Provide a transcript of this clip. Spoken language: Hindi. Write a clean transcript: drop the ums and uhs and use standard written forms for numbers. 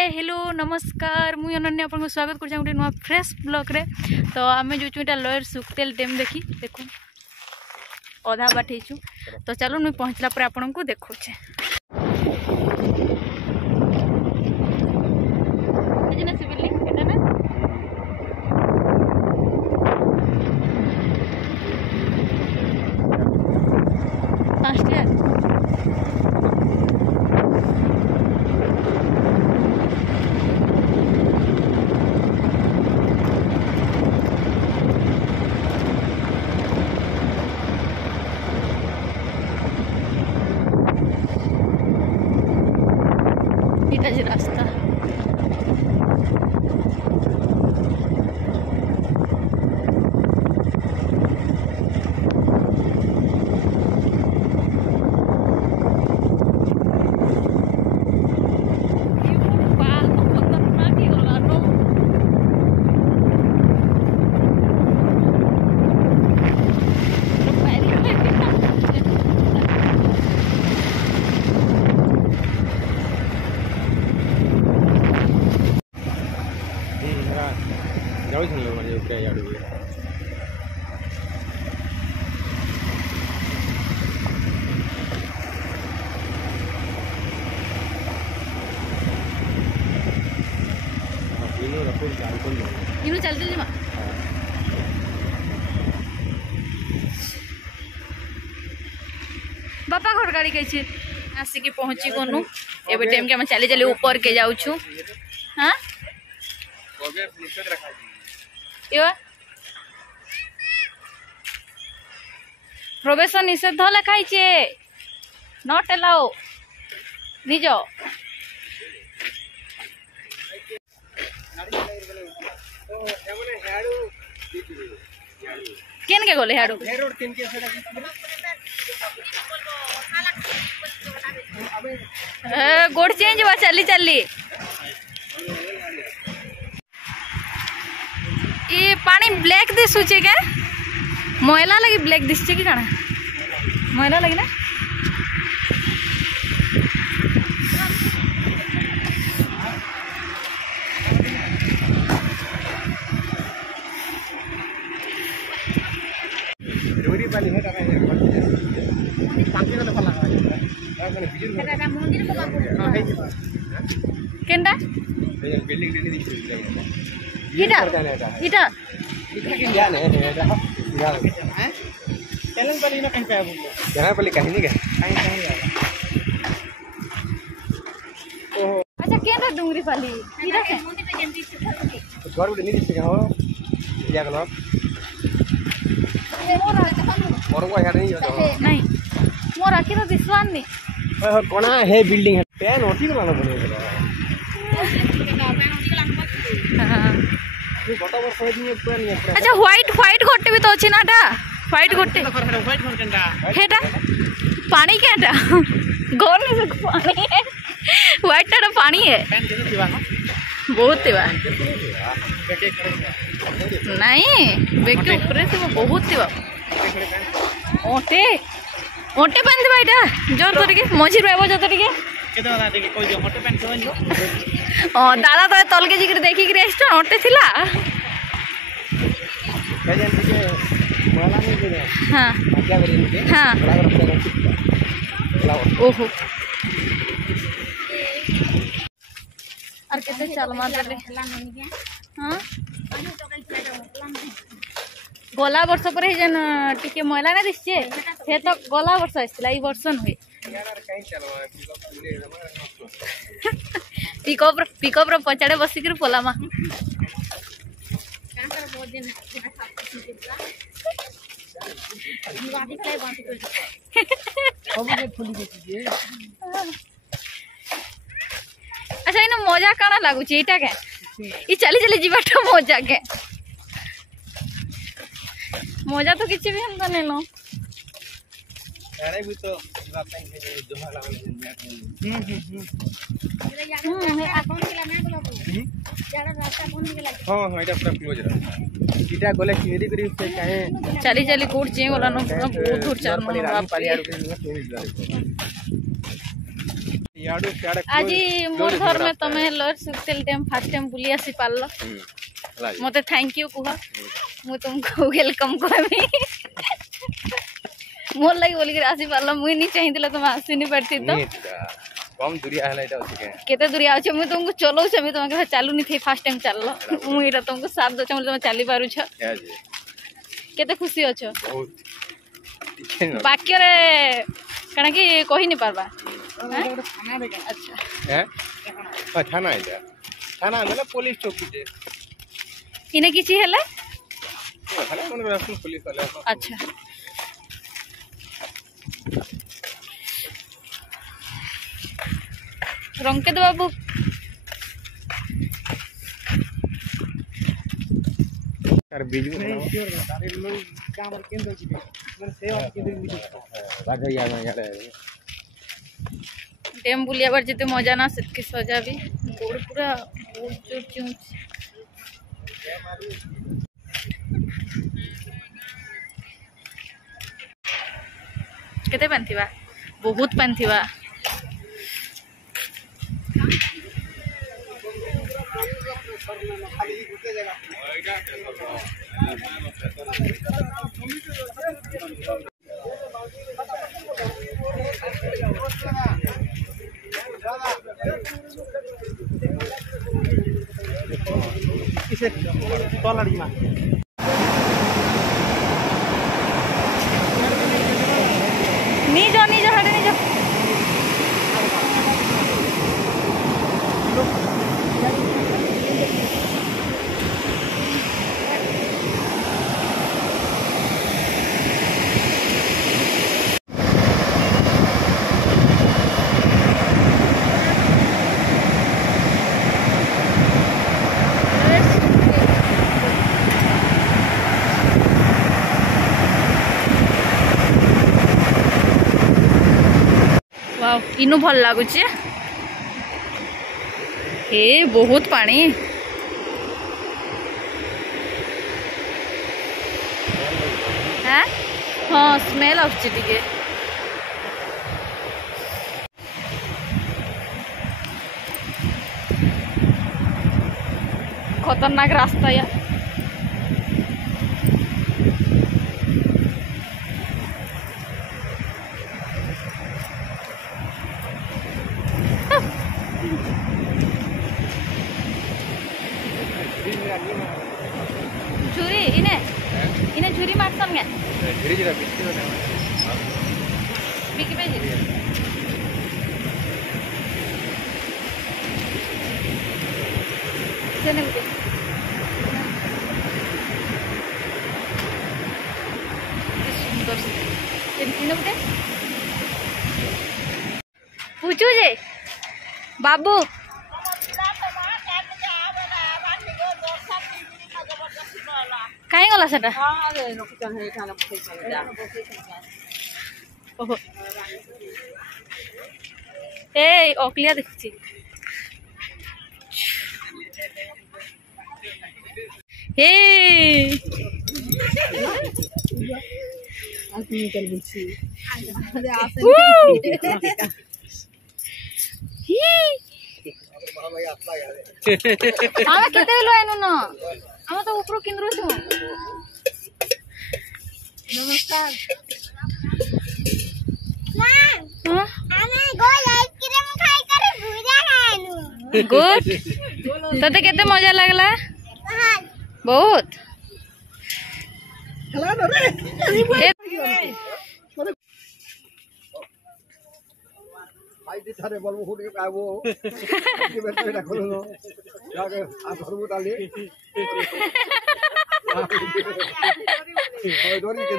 हेलो नमस्कार मुझे अनन्या आपको स्वागत कर गोटे नुआ फ्रेश ब्लॉग रे। तो आम जो लोयर सुक्तेल डैम देखी देखो अधा बाटू। तो चलो मुझे पहुँचला पर आपन को देखुचे। रास्ता इनु चलते जिमा बापा घर गाड़ी कही आसिक पहुँची गनु एबे टाइम के हम चली चली ऊपर के जाऊ छु। हां यो प्रवेश निषेध लिखाई छे नॉट अलाउ निज केन के गले हाडू गोड़ चेंज हुआ चली चली ये पानी ब्लैक दिशुचे के मैला लगी ब्लैक दिशे कि काना मैला लगी ना केंडा इटा इटा चलन पली ना कहीं पे जहां पली कहीं नहीं गए ओहो अच्छा केंडा डुंगरी पली इटा है मंदिर पे जंती से घर उड़े नहीं दिखे हो या गलो मोर को है नहीं मोर आखिर तो दिसवान नहीं ओह कोना है बिल्डिंग है पैन होती तो लाना पड़ेगा हां गोटा वर्ष है नहीं पैन है। अच्छा व्हाइट व्हाइट गोटे भी तो अछि नाटा व्हाइट गोटे व्हाइट गोटे केंडा हेटा पानी केंडा गोन में पानी है व्हाइट टा पानी है पैन के दिवा बहुत दिवा नहीं बेक के ऊपर से वो बहुत दिवा ओटे ओटे पेन दिबा इटा जोर करके मझी रहबो जतो टिके केतो ना देखि कोइ जो ओटे पेन तो ओ दादा तो तल के जिकर देखि के रेस्ट ओटे थिला भजन के माला नहीं दे हां मजा करी के हां ओहो और केते चल मार दे हां गला वर्ष पर जेन टिके मैला ना दिसछे हे तो गला वर्ष आइसला ई वर्ष नहे पिकअप रो पछाड़े बसी कर पोलामा अच्छा इन मजा काना लागु छी इटा के ई चली चली जीवाटा मजा के मजा तो किसी भी हम नहीं लो अरे भी तो जीवा पेन है जो वाला अकाउंट के लाना बोलो जाड़ा रास्ता कौन के लागे हां हां इटा पूरा क्लोज रहा इटा गोले सीधी करी से काहे चली चली कोड चे वाला नो बहुत दूर चल पाली राम पाली आरो के नहीं आज मोर घर में तमे lower Suktel dam first time बुली आसी पारलो मते थैंक यू कुह मु तुमको वेलकम कहबी मोर लागि बोली के आसी पारलो मुई नि चाहितिला तुम आसी नि परती तो कम दूरिया हला एटा अछि के केते दूरिया अछि मु तुमको चलो छ मी तुमके चालू नि थे फर्स्ट टाइम चललो मु इरा तुमको साथ दो तुम चली पारु छ केते खुशी अछ बहुत बाकी रे कना की कहि नि पारबा अच्छा हैं थाना एटा थाना मतलब पुलिस चौकी जे इने किछि हला थाना मन राशन पुलिस वाला अच्छा रंकेत बाबू यार बिजू तारे लोग काम केंद्र छी मन सेवा केंद्र लिखि राजा यार यार डैम बुलिया बार जिते मजा ना सेतके सजा भी गोड़ पूरा बहुत जोर चूच केते पानथिबा बहुत पानथिबा निजो निजो हटे निजो इनु भल लगुच हे बहुत पानी हाँ हाँ स्मेल आछे टिके खतरनाक रास्ता या झुरी इने इने झुरी मारसन गे धीरे धीरे बिस्ती होने बिकी पेजी चने बुटे सुंदर इने बुटे पूछू जे बाबू कहीं गला सेटा ओहो ए ओकलिया देखुची हे आदमी कर बुची आमे केते लो एनु न आमे तो ऊपर किन रहू नमस्कार मां आमे गोल आइसक्रीम खाई करे भुजा खाएनु गुड तते केते मजा लागला बहुत चला रे भाई दिथारे बलबो हुड के काबो के बेटा बेटा खोलो जाके आ धरबो ताले ओय डोरी के